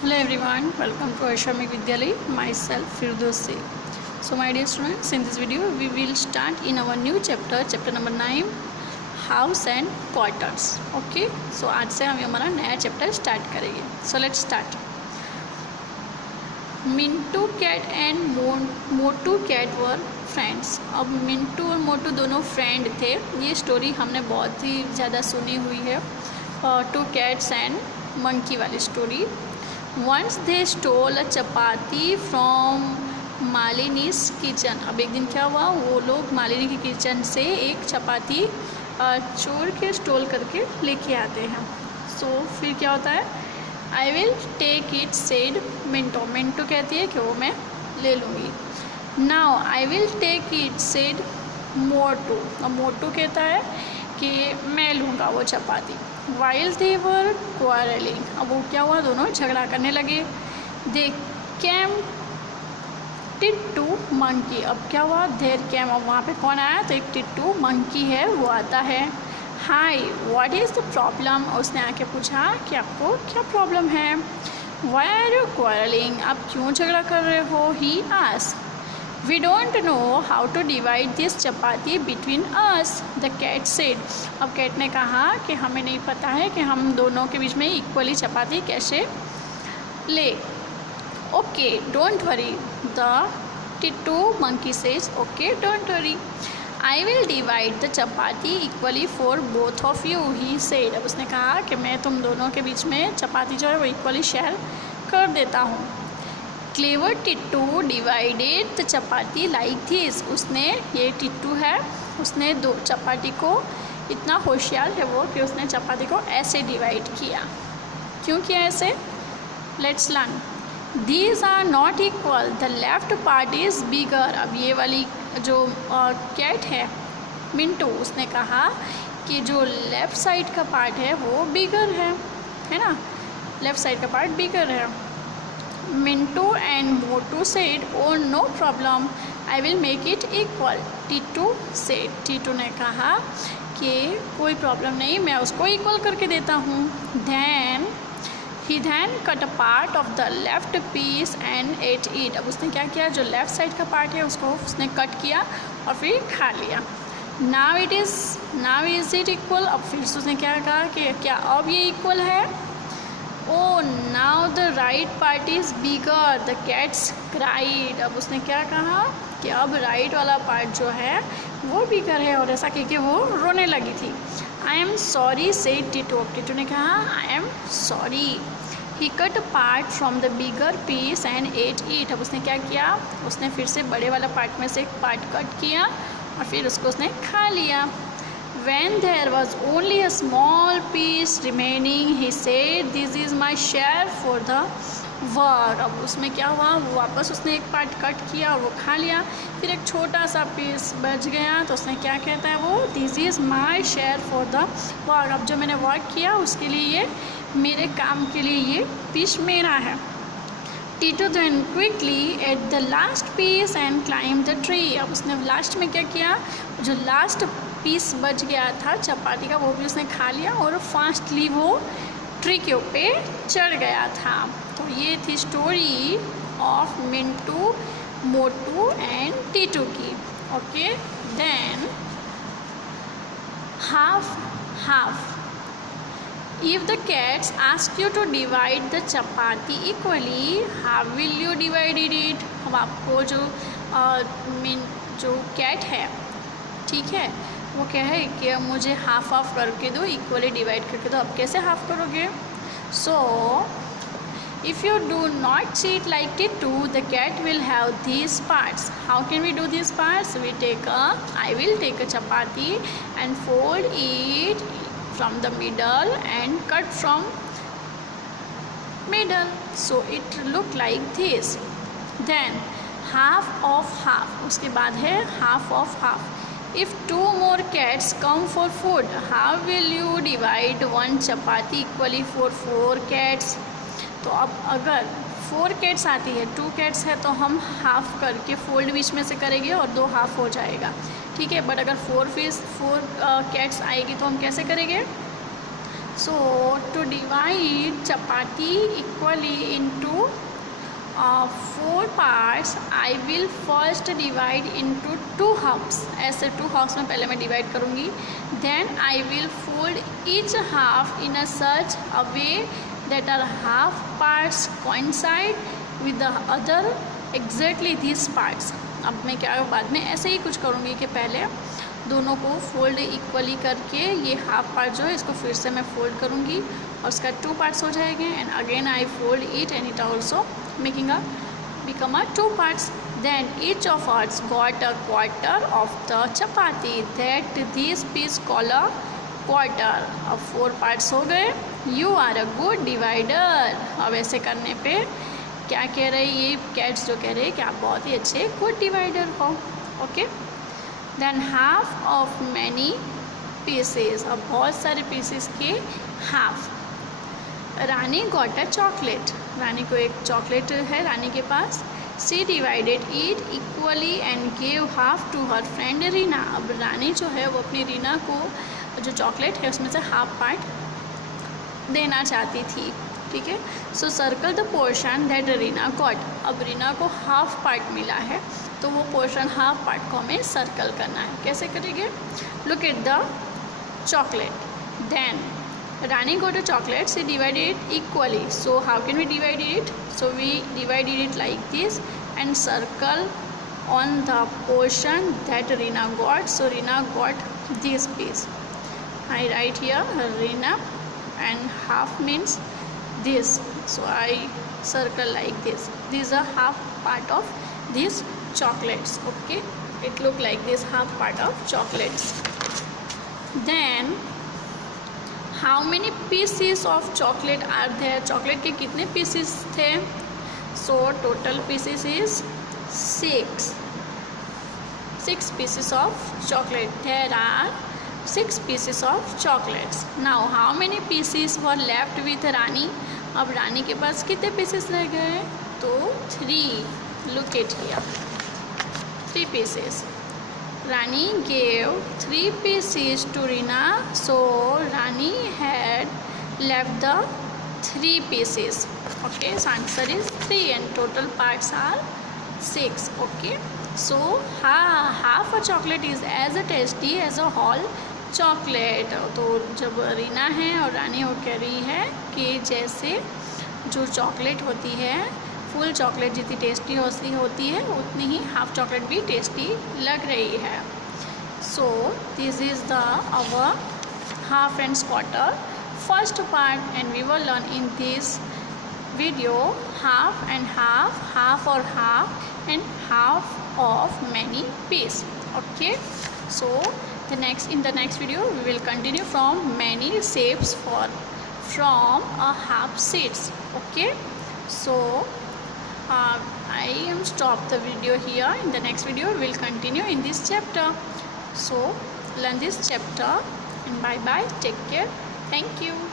Hello everyone, welcome to Ashramik Vidyalay. Myself Firdausi. So my dear students, in this video we will start in our new chapter, chapter number 9, House and Quarters. Okay, so आज से हम हमारा नया chapter start करेंगे. So let's start. Mintu cat and Motu cat were friends. अब मिंटू और मोटू दोनों friend थे. ये स्टोरी हमने बहुत ही ज़्यादा सुनी हुई है, टू कैट्स एंड मंकी वाली story. Once they stole a chapati from Malini's kitchen. अब एक दिन क्या हुआ, वो लोग मालिनी की किचन से एक चपाती चोर के स्टोल करके लेके आते हैं. सो फिर क्या होता है, I will take it said Minto. Minto कहती है कि वो मैं ले लूँगी. Now I will take it said Motu. अब मोटू कहता है कि मैं लूँगा वो चपाती. While they were quarrelling. अब वो क्या हुआ, दोनों झगड़ा करने लगे. दे कैम टिट्टू मंकी. अब क्या हुआ, देर कैम. अब वहाँ पे कौन आया, तो एक टिट्टू मंकी है वो आता है. Hi what is the problem. उसने आके पूछा कि आपको क्या प्रॉब्लम है. Why are you quarrelling. आप क्यों झगड़ा कर रहे हो. He asked. We don't know how to divide this chapati between us, the cat said. अब कैट ने कहा कि हमें नहीं पता है कि हम दोनों के बीच में इक्वली चपाती कैसे ले. Okay don't worry, the Tittu monkey says. Okay don't worry, I will divide the chapati equally for both of you, he said. अब उसने कहा कि मैं तुम दोनों के बीच में चपाती जो है वो इक्वली शेयर कर देता हूँ. Clever Tittu divided the chapati like this. उसने, ये टिट्टू है, उसने दो चपाती को, इतना होशियार है वो कि उसने चपाती को ऐसे डिवाइड किया. क्यों किया ऐसे, let's learn. These are not equal, the left part is bigger. अब ये वाली जो कैट है मिंटू, उसने कहा कि जो लेफ़्ट साइड का पार्ट है वो बिगर है ना, लेफ़्ट साइड का पार्ट बिगर है. Mintu and Motu said oh no problem, I will make it equal. Tittu said. Tittu ने कहा कि कोई प्रॉब्लम नहीं, मैं उसको इक्वल करके देता हूँ. then cut a part of the left piece and ate it. अब उसने क्या किया, जो लेफ़्ट साइड का पार्ट है उसको उसने कट किया और फिर खा लिया. Now is it equal. अब फिर उसने क्या कहा कि क्या अब ये इक्वल है. Oh now the right part is bigger, the cats cried. अब उसने क्या कहा कि अब राइट वाला पार्ट जो है वो बिगर है, और ऐसा कह के वो रोने लगी थी. I am sorry said Tittu. Tittu ने कहा I am sorry. He cut part from the bigger piece and ate it. अब उसने क्या किया, उसने फिर से बड़े वाला पार्ट में से एक पार्ट कट किया और फिर उसको उसने खा लिया. When there was only a small piece remaining, he said, "This is my share for the work." अब उसमें क्या हुआ, वो वापस उसने एक पार्ट कट किया और वो खा लिया. फिर एक छोटा सा पीस बच गया तो उसने क्या कहता है वो, "This is my share for the work." अब जो मैंने वर्क किया उसके लिए, ये मेरे काम के लिए ये पीस मेरा है. Tittu then quickly ate the last piece and climbed the tree. अब उसने लास्ट में क्या किया, जो लास्ट पीस बच गया था चपाती का वो भी उसने खा लिया और फास्टली वो ट्री के ऊपर चढ़ गया था. तो ये थी story of Mintu, Motu and Tittu की. Okay, then half. If the cats ask you to divide the chapati equally, how will you divide it? अब आपको जो कैट है, ठीक है, वो क्या है कि मुझे हाफ ऑफ करके दो, इक्वली डिवाइड करके दो. अब कैसे हाफ करोगे. So if you do not cheat like Tittu, the cat will have these parts. How can we do these parts? I will take a chapati and fold it from the middle and cut from middle, so it look like this. Then half of half. उसके बाद है half of half. If two more cats come for food, how will you divide one chapati equally for 4 cats? तो अब अगर 4 cats आती है, 2 cats है तो हम हाफ करके फोल्ड बीच में से करेंगे और 2 हाफ हो जाएगा, ठीक है. बट अगर 4 cats आएगी तो हम कैसे करेंगे. So to divide chapati equally into 4 parts, I will first divide into 2 halves. ऐसे 2 halves में पहले मैं divide करूँगी. Then I will fold each half in a such a way that our half parts coincide with the other exactly these parts. अब मैं क्या बाद में ऐसे ही कुछ करूँगी कि पहले दोनों को फोल्ड इक्वली करके ये हाफ पार्ट जो है इसको फिर से मैं फोल्ड करूँगी और उसका 2 पार्ट्स हो जाएंगे. And again I fold it and it also making a become a 2 parts. Then each of us got a quarter of the chapati that this piece called a quarter. अब 4 parts हो गए. You are a good divider. अब ऐसे करने पे क्या कह रहे हैं ये कैट्स जो कह रहे हैं कि आप बहुत ही अच्छे गुड डिवाइडर हो. Okay. Then half of many pieces. अब बहुत सारे पीसेस के half. Rani got a chocolate. Rani को एक चॉकलेट है रानी के पास. She divided it equally and gave half to her friend Reena. अब रानी जो है वो अपनी रीना को जो चॉकलेट है उसमें से हाफ पार्ट देना चाहती थी. ठीक है. सो circle the portion that Reena got. अब रीना को हाफ पार्ट मिला है तो वो पोर्शन हाफ पार्ट को हमें सर्कल करना है. कैसे करेंगे? Look at the chocolate. Then Rani got a chocolate. She divided it equally. So how can we divide it? So we divided it like this and circle on the portion that Rina got. So Rina got this piece. I write here Rina and half means this. So I circle like this. This is a half part of these chocolates. Okay, it look like this half part of chocolates. Then how many pieces of chocolate are there. Chocolate के कितने pieces थे? So total pieces is 6 pieces of chocolate. There are 6 pieces of chocolates. Now how many pieces were left with Rani? अब रानी के पास कितने pieces रह गए? तो 3. Look at here, 3 pieces. Rani gave 3 pieces to Rina, so Rani had left the 3 pieces. Okay, so answer is 3 and total parts are 6. Okay, so half a chocolate is as tasty as a whole chocolate. तो जब रीना है और रानी वो कह रही है कि जैसे जो चॉकलेट होती है फुल चॉकलेट जितनी टेस्टी होती है उतनी ही हाफ चॉकलेट भी टेस्टी लग रही है. So this is the our half and quarter first part and we will learn in this video half and half और half and half of many piece. Okay, so in the next video we will continue from many shapes from a half sheets. Okay, so I am stop the video here. In the next video we will continue in this chapter. So learn this chapter and bye bye. Take care. Thank you.